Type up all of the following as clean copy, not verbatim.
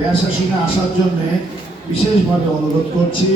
ব্যাসাসীনে আসার জন্য বিশেষভাবে অনুরোধ করছি।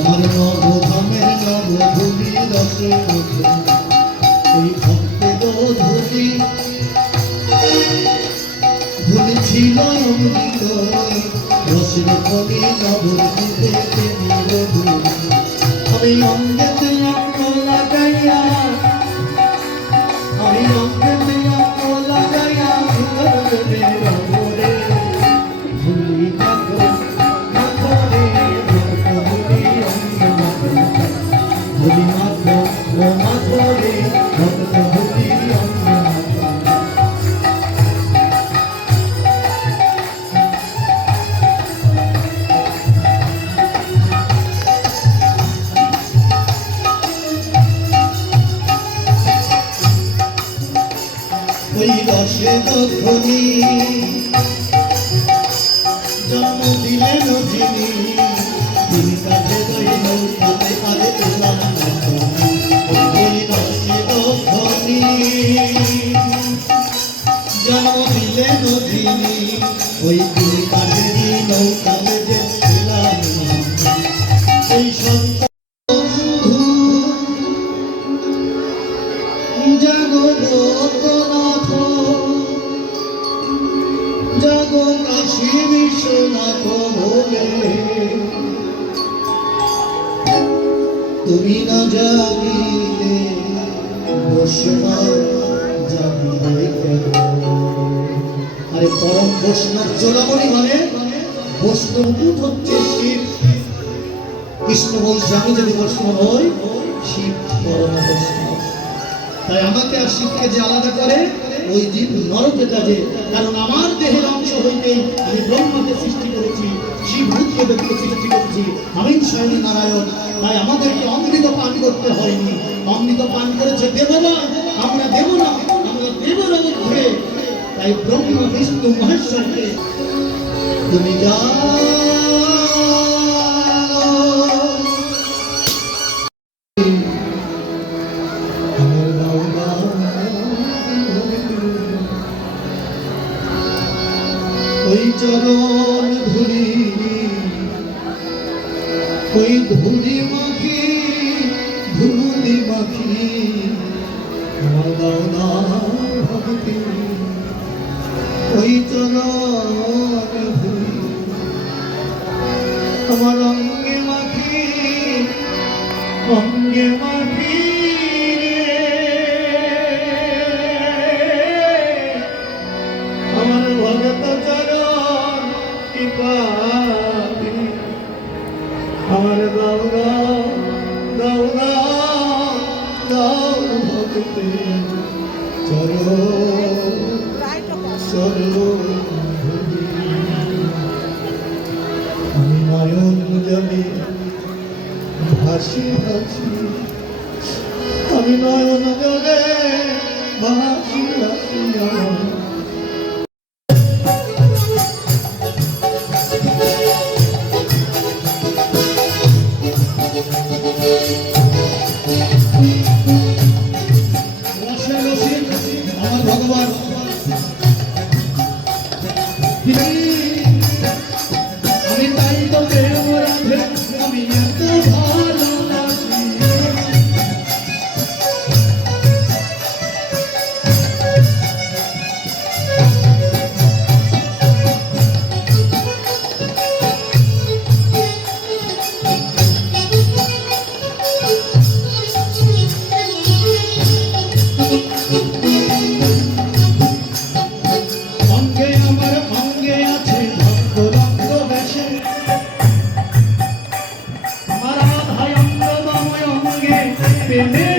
আমার নবধামের নবভূমি রসে ওই ভক্তের ধুলি ধুলি ছিল অমৃত রসের ফলে নবদ্বীপে প্রেমের ধুলি আমি অঙ্গেতে অঙ্গ লাগাইয়া আমি অঙ্গেতে অঙ্গ লাগাইয়া প্রেমের অমরে ধুলি থাকো Holy Mother, oh Mother, Mother, Holy রসে দক্ষিণী জন্ম দিলেন যিনি তিনি কাছে দই নৌকাতে পারে পেলাম ওই রসে দক্ষিণী জন্ম দিলেন যিনি ওই তিনি কাছে নৌকাতে যে পেলাম এই সন্তান জগন্নাথ জগ কাশী বিশ্বনাথ বলে তুমি না জানিলে বৈষ্ণব জানিলে কেন? আরে পরম বৈষ্ণব চোরামণি মানে বৈষ্ণব হচ্ছে শিব। কৃষ্ণ বলছে আমি যদি বৈষ্ণব হই শিব পরম বৈষ্ণব। তাই আমাকে আর শিবকে যে আলাদা করে ওই জীব নরকে কাজে, কারণ আমার দেহের অংশ হইতে আমি ব্রহ্মাকে সৃষ্টি করেছি, শিব রুদ্রদেবকে সৃষ্টি করেছি, আমি স্বয়ং নারায়ণ। তাই আমাদেরকে অমৃত পান করতে হয়নি, অমৃত পান করেছে দেবতা, আমরা দেব না, আমরা দেবর মধ্যে। তাই ব্রহ্মা বিষ্ণু মহেশ্বরকে তুমি যা ওই চরণ ধুলি ওই ধুলি মাখি আমার দাও না ভক্তি ওই চরণ ধুলি আমার অঙ্গে মাখি আমার ভগত চরণ কি পাবি আমার গৌরা গৌরা গৌ ভক্তি চরণ আমি নয়ন জলে ভাসি ভাসি আমি নয়ন জলে ভাসি ভাসি আমার ভগবান আমি তাই তো প্রেম রাধে আমি এত ভালোবাসি প্রেমে